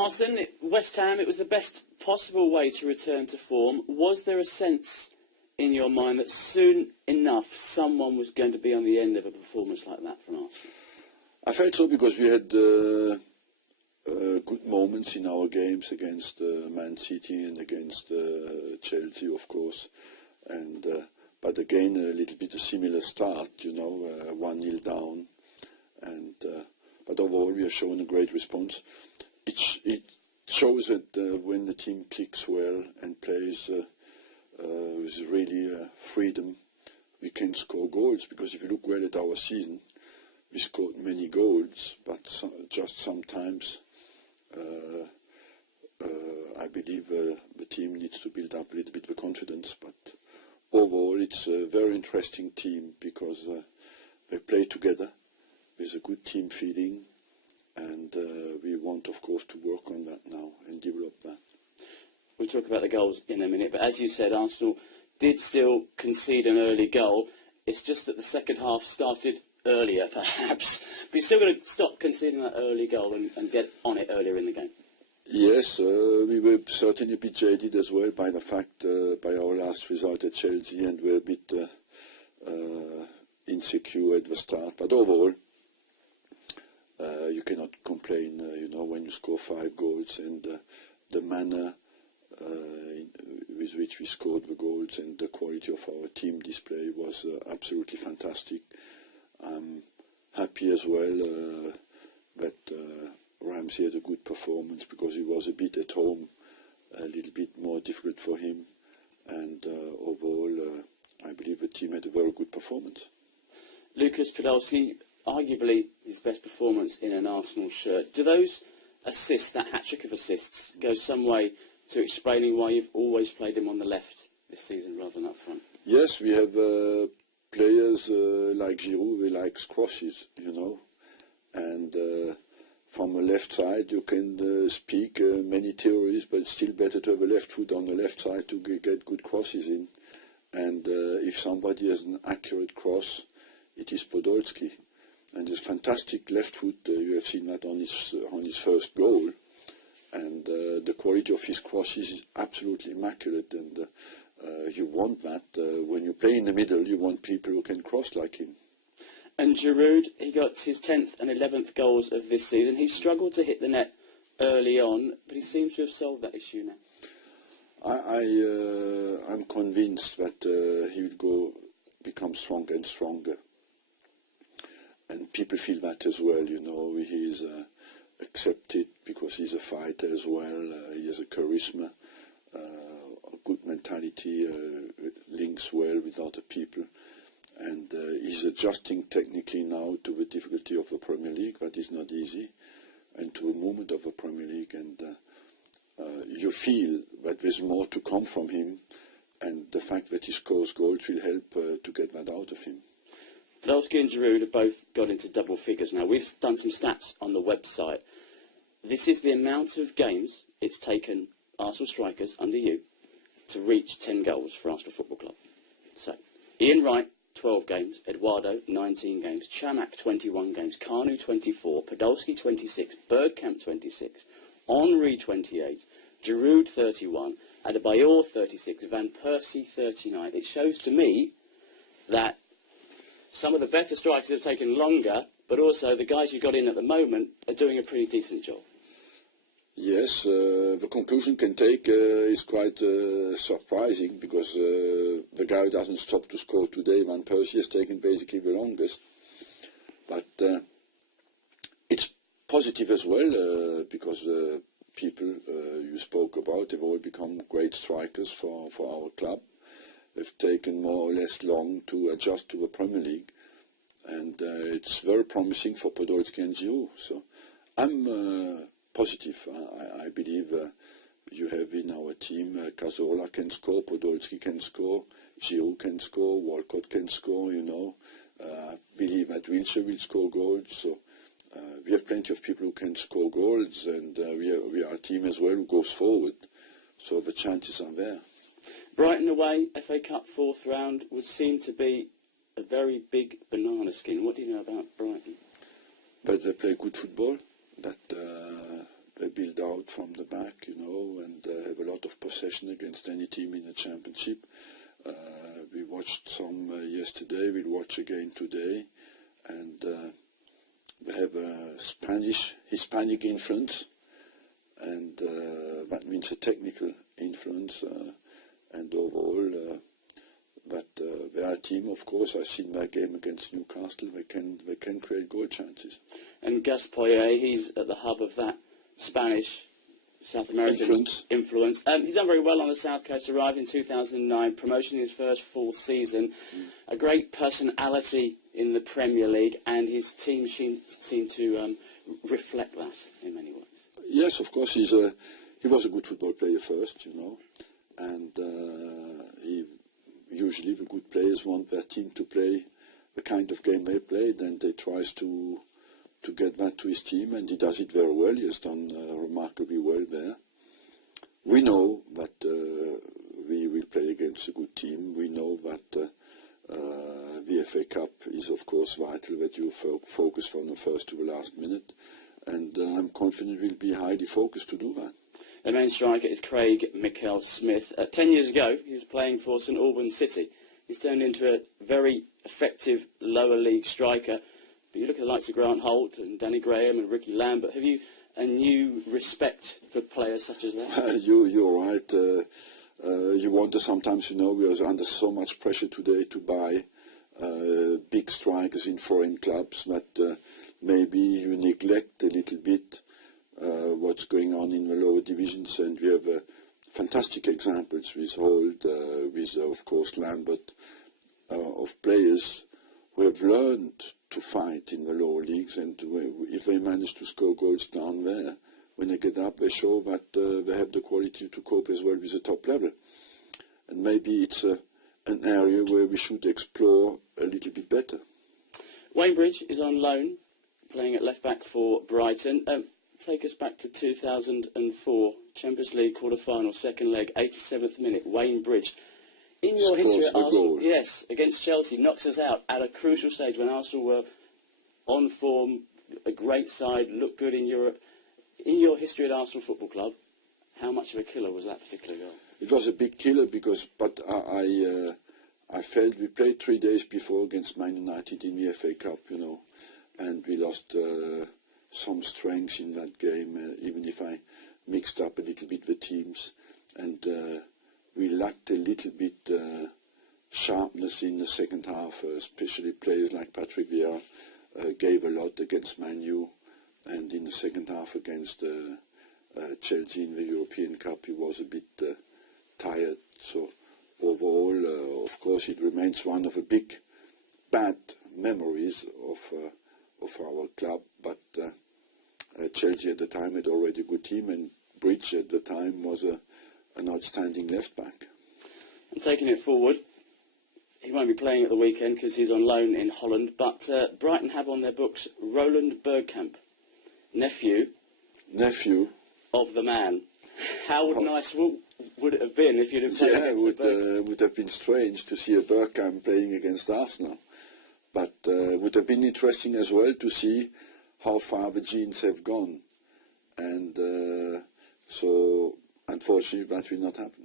Arsene, West Ham, it was the best possible way to return to form. Was there a sense in your mind that soon enough someone was going to be on the end of a performance like that from Arsenal? I felt so because we had good moments in our games against Man City and against Chelsea, of course. And but again, a little bit a similar start, 1-0 down. And but overall, we have shown a great response. It shows that when the team clicks well and plays with really freedom, we can score goals. Because if you look well at our season, we scored many goals, but just sometimes I believe the team needs to build up a little bit of confidence. But overall, it's a very interesting team because they play together with a good team feeling, and we want, of course, to work on that now and develop that. We'll talk about the goals in a minute, but as you said, Arsenal did still concede an early goal. It's just that the second half started earlier, perhaps. But you're still going to stop conceding that early goal and get on it earlier in the game. Yes, we were certainly a bit jaded as well by the fact, by our last result at Chelsea, and we're a bit insecure at the start. But overall, you cannot complain, when you score 5 goals, and the manner with which we scored the goals and the quality of our team display was absolutely fantastic. I'm happy as well that Ramsey had a good performance because he was a bit at home, a little bit more difficult for him, and overall I believe the team had a very good performance. Lucas Podolski, arguably his best performance in an Arsenal shirt. Do those assists, that hat-trick of assists, go some way to explaining why you've always played him on the left this season rather than up front? Yes, we have players like Giroud who likes crosses, and from the left side you can speak many theories, but it's still better to have a left foot on the left side to get good crosses in. And if somebody has an accurate cross, it is Podolski. And his fantastic left foot, you have seen that on his first goal. And the quality of his crosses is absolutely immaculate. And you want that. When you play in the middle, you want people who can cross like him. And Giroud, he got his 10th and 11th goals of this season. He struggled to hit the net early on, but he seems to have solved that issue now. I'm convinced that he will become stronger and stronger. And people feel that as well, he is accepted because he's a fighter as well. He has a charisma, a good mentality, links well with other people. And he's adjusting technically now to the difficulty of the Premier League. That is not easy. And to the movement of the Premier League. And you feel that there's more to come from him. And the fact that he scores goals will help to get that out of him. Podolski and Giroud have both got into double figures now. We've done some stats on the website. This is the amount of games it's taken Arsenal strikers under you to reach 10 goals for Arsenal Football Club. So, Ian Wright, 12 games. Eduardo, 19 games. Chamak, 21 games. Kanu, 24. Podolski, 26. Bergkamp, 26. Henry, 28. Giroud, 31. Adebayor, 36. Van Persie, 39. It shows to me that some of the better strikers have taken longer, but also the guys you've got in at the moment are doing a pretty decent job. Yes, the conclusion can take is quite surprising because the guy who doesn't stop to score today, Van Persie, has taken basically the longest. But it's positive as well because people you spoke about have all become great strikers for our club. They've taken more or less long to adjust to the Premier League, and it's very promising for Podolski and Giroud. So I'm positive. I believe you have in our team Cazorla can score, Podolski can score, Giroud can score, Walcott can score. I believe that Wilshere will score goals. So we have plenty of people who can score goals, and we are a team as well who goes forward. So the chances are there. Brighton away, FA Cup 4th round, would seem to be a very big banana skin. What do you know about Brighton? But they play good football, that they build out from the back, you know, and have a lot of possession against any team in the championship. We watched some yesterday, we'll watch again today, and we have a Hispanic influence, and that means a technical influence, and overall, but they are a team, of course. I've seen their game against Newcastle. They can create goal chances. And Gus Poyet, he's at the hub of that Spanish South American influence. He's done very well on the South Coast, arrived in 2009, promotion in his first full season. A great personality in the Premier League, and his team seemed to reflect that in many ways. Yes, of course, he was a good football player first, you know, and usually the good players want their team to play the kind of game they played, and they tries to get that to his team, and he does it very well. He has done remarkably well there. We know that we will play against a good team. We know that the FA Cup is, of course, vital, that you focus from the first to the last minute, and I'm confident we'll be highly focused to do that. The main striker is Craig Michael-Smith. 10 years ago, he was playing for St Albans City. He's turned into a very effective lower league striker. But you look at the likes of Grant Holt and Danny Graham and Ricky Lambert. Have you a new respect for players such as that? You're right. You wonder sometimes, you know, we are under so much pressure today to buy big strikers in foreign clubs that maybe you neglect a little bit what's going on in the lower divisions, and we have fantastic examples with Holt, with of course Lambert, of players who have learned to fight in the lower leagues, and if they manage to score goals down there, when they get up they show that they have the quality to cope as well with the top level. And maybe it's an area where we should explore a little bit better. Wayne Bridge is on loan, playing at left back for Brighton. Take us back to 2004, Champions League quarter-final, second leg, 87th minute, Wayne Bridge. In your history at Arsenal, yes, against Chelsea, knocks us out at a crucial stage when Arsenal were on form, a great side, looked good in Europe. In your history at Arsenal Football Club, how much of a killer was that particular goal? It was a big killer but I felt we played 3 days before against Man United in the FA Cup, you know, and we lost some strength in that game, even if I mixed up a little bit the teams, and we lacked a little bit sharpness in the second half, especially players like Patrick Vieira gave a lot against Man U, and in the second half against Chelsea in the European Cup he was a bit tired. So overall, of course, it remains one of the big bad memories of our club, but Chelsea at the time had already a good team, and Bridge at the time was an outstanding left back. And taking it forward, he won't be playing at the weekend because he's on loan in Holland, but Brighton have on their books Roland Bergkamp, nephew of the man. How nice would it have been if you'd have played against Bergkamp? It would have been strange to see a Bergkamp playing against Arsenal, but it would have been interesting as well to see how far the genes have gone, and so unfortunately that will not happen.